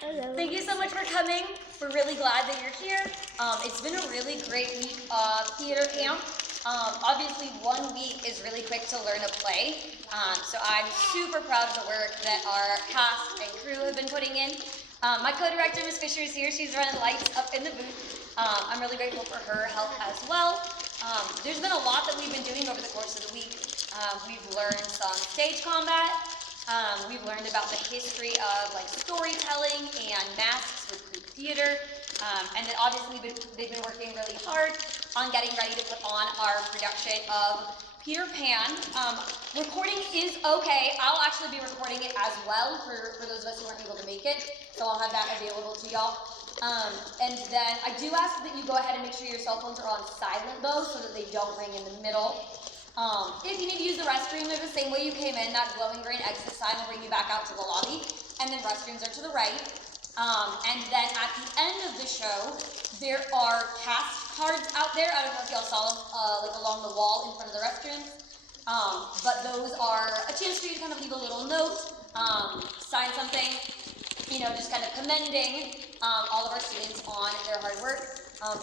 Hello. Thank you so much for coming. We're really glad that you're here. It's been a really great week of theater camp. Obviously, 1 week is really quick to learn a play. So I'm super proud of the work that our cast and crew have been putting in. My co-director, Ms. Fisher, is here. She's running lights up in the booth. I'm really grateful for her help as well. There's been a lot that we've been doing over the course of the week. We've learned some stage combat. We've learned about the history of storytelling and masks with group theater. And then obviously they've been working really hard on getting ready to put on our production of Peter Pan. Recording is okay. I'll actually be recording it as well for those of us who aren't able to make it. So I'll have that available to y'all. And then I do ask that you go ahead and make sure your cell phones are on silent though, so that they don't ring in the middle. If you need to use the restroom, they're the same way you came in. That glowing green exit sign will bring you back out to the lobby. And then restrooms are to the right. And then at the end of the show, there are cast cards out there. I don't know if y'all saw them along the wall in front of the restrooms. But those are a chance for you to kind of leave a little note, sign something, just kind of commending all of our students on their hard work.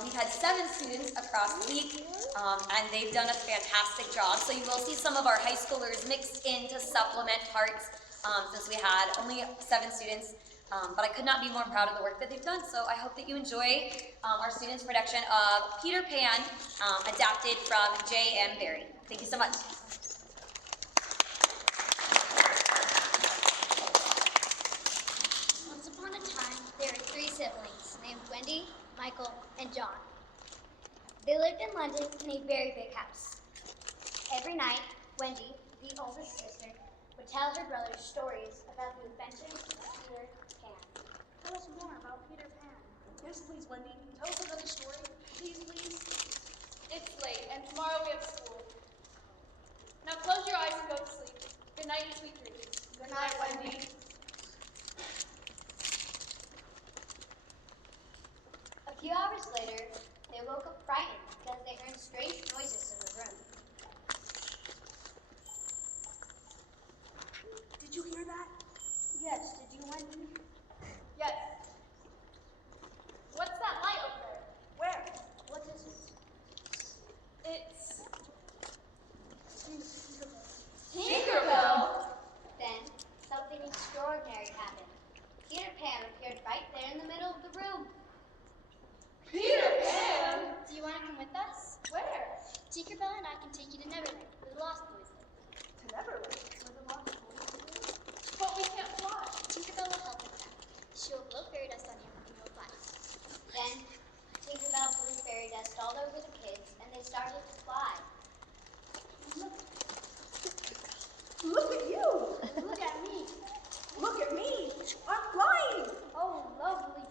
We've had 7 students across the week, and they've done a fantastic job. So you will see some of our high schoolers mixed in to supplement parts, since we had only 7 students. But I could not be more proud of the work that they've done. So I hope that you enjoy our students' production of Peter Pan, adapted from J.M. Barrie. Thank you so much. Once upon a time, there were 3 siblings named Wendy, Michael, and John. They lived in London in a very big house. Every night, Wendy, the oldest sister, would tell her brothers stories about the adventures of Peter Pan. Tell us more about Peter Pan. Yes, please, Wendy. Tell us another story. Please, please. It's late, and tomorrow we have school. Now close your eyes and go to sleep. Good night and sweet dreams. Good night, Wendy. A few hours later, they woke up frightened because they heard strange noises in the room. Did you hear that? Yes, did you, Wendy? Yes. What's that light over there? Where? What is it? It's Tinkerbell! Then, something extraordinary happened. Peter Pan appeared right there in the middle of the room. Peter Pan? Do you want to come with us? Where? Tinkerbell and I can take you to Neverland, where the Lost Boys live. To Neverland. Where the lost boys live. But we can't fly. Tinkerbell will help with that. She will blow fairy dust on you and you'll fly. Then, Tinkerbell blew fairy dust all over the kids, and they started to fly. Look at you. Look at me. Look at me. I'm flying. Oh, lovely.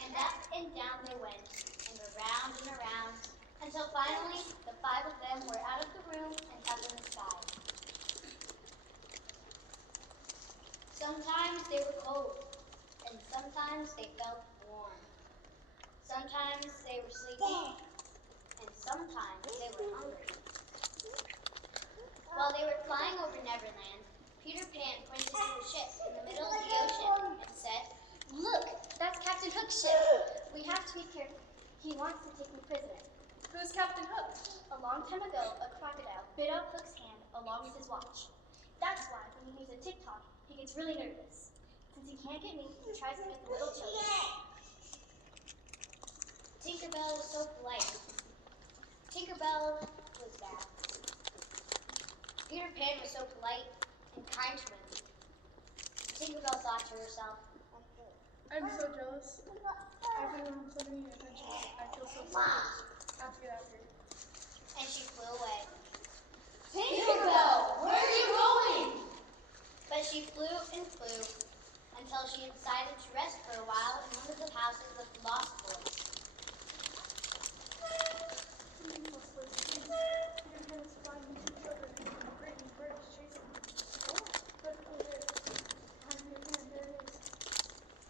And up and down they went, and around, until finally the 5 of them were out of the room and up in the sky. Sometimes they were cold, and sometimes they felt warm. Sometimes they were sleepy, and sometimes they were hungry. While they were flying over Neverland, Peter Pan pointed to a ship in the middle of the ocean and said, "Look, that's Captain Hook's ship. We have to be careful. He wants to take me prisoner." Who's Captain Hook? A long time ago, a crocodile bit off Hook's hand along with his watch. That's why when he hears a tick-tock, he gets really nervous. Since he can't get me, he tries to get the little children. Tinkerbell was so polite. Tinkerbell was bad. Peter Pan was so polite and kind to him. Tinkerbell thought to herself, I'm so jealous. Everyone has so many adventures. I feel so selfish. I have to get out of here. and she flew away. Tinkerbell, where are you going? But she flew and flew until she decided to rest for a while in one of the houses of the Lost Boys.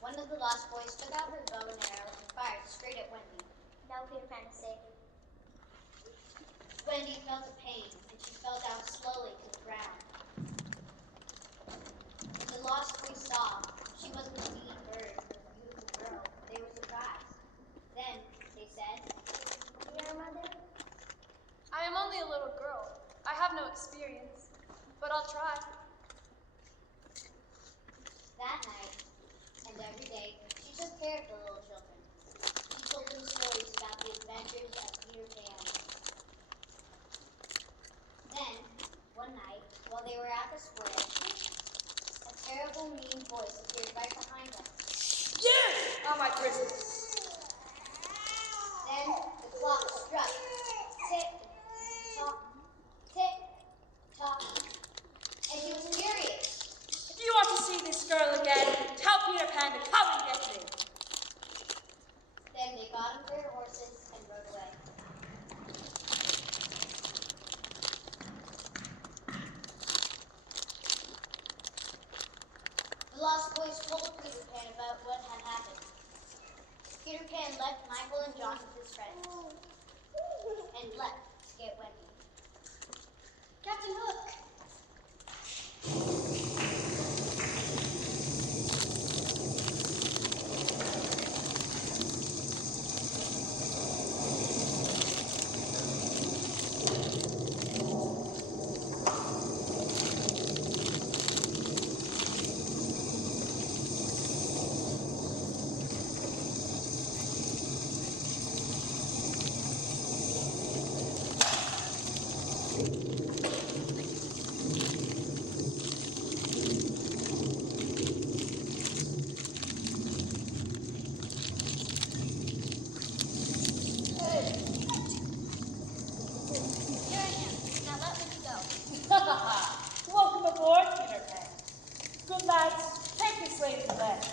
One of the Lost Boys took out her bow and arrow and fired straight at Wendy. Now Peter Pan is safe. Wendy felt a pain, and she fell down slowly to the ground. When the Lost Boy saw, she care of the little children. He told them stories about the adventures of Peter Pan. Then, one night, while they were at the square, a terrible, mean voice appeared right behind them. You are my prisoners. Then the clock struck. Tick, tock, tick, tock. And he was furious. If you want to see this girl again, tell Peter Pan to come and get me. Then they got on their horses and rode away. The lost boys told Peter Pan about what had happened. Peter Pan left Michael and John with his friends and left to get Wendy. Captain Hook! Here I am. Now let me go. Welcome aboard, Peter Pan. Good lads, take this lady to bed.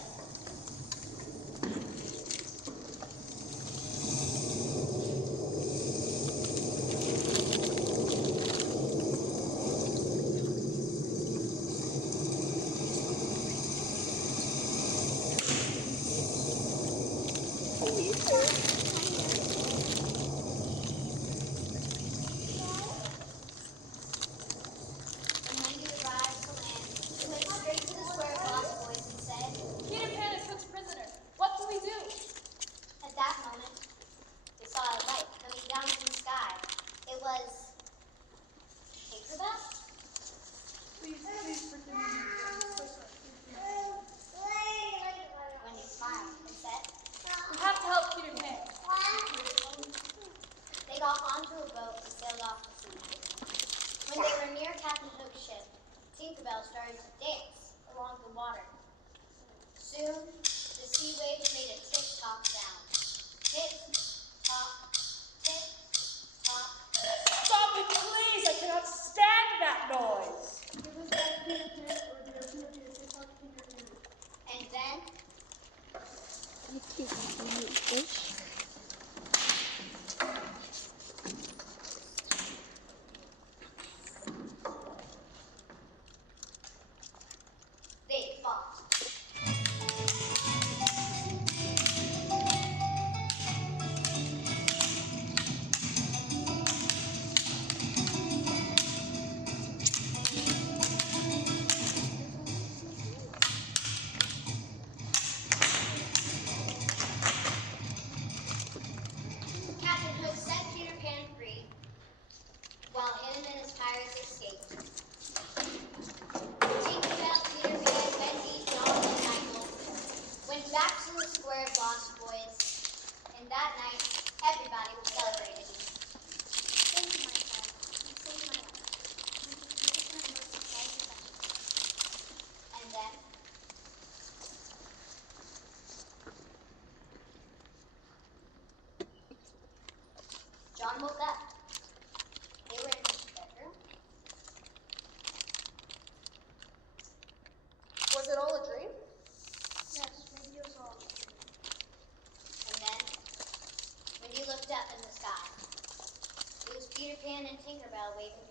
When Wendy arrived to land, she went straight to the square of lost boys and said, Peter Pan is Hook's prisoner. What do we do? at that moment, they saw a light coming down from the sky. It was Tinkerbell? Please forgive me. Wendy smiled and said, We have to help Peter Pan. they got onto a boat and sailed off to sea. When they were near Captain Hook's ship, Tinkerbell started to dance along the water. Soon, the sea waves made a tick-tock sound. Tick-tock, tick-tock. Stop it, please! I cannot stand that noise. And then, they fought. Captain Hook set Peter Pan free, while him and his pirates escaped. Tinkerbell, Peter Pan, Wendy, John, and Michael went back to the square of lost boys, and that night, everybody was celebrating. Thank you, my friend. You saved my life. This is my most exciting adventure. And then, John woke up. They were in his bedroom. Was it all a dream? Yes, maybe it was all. And then, when he looked up in the sky, it was Peter Pan and Tinkerbell waving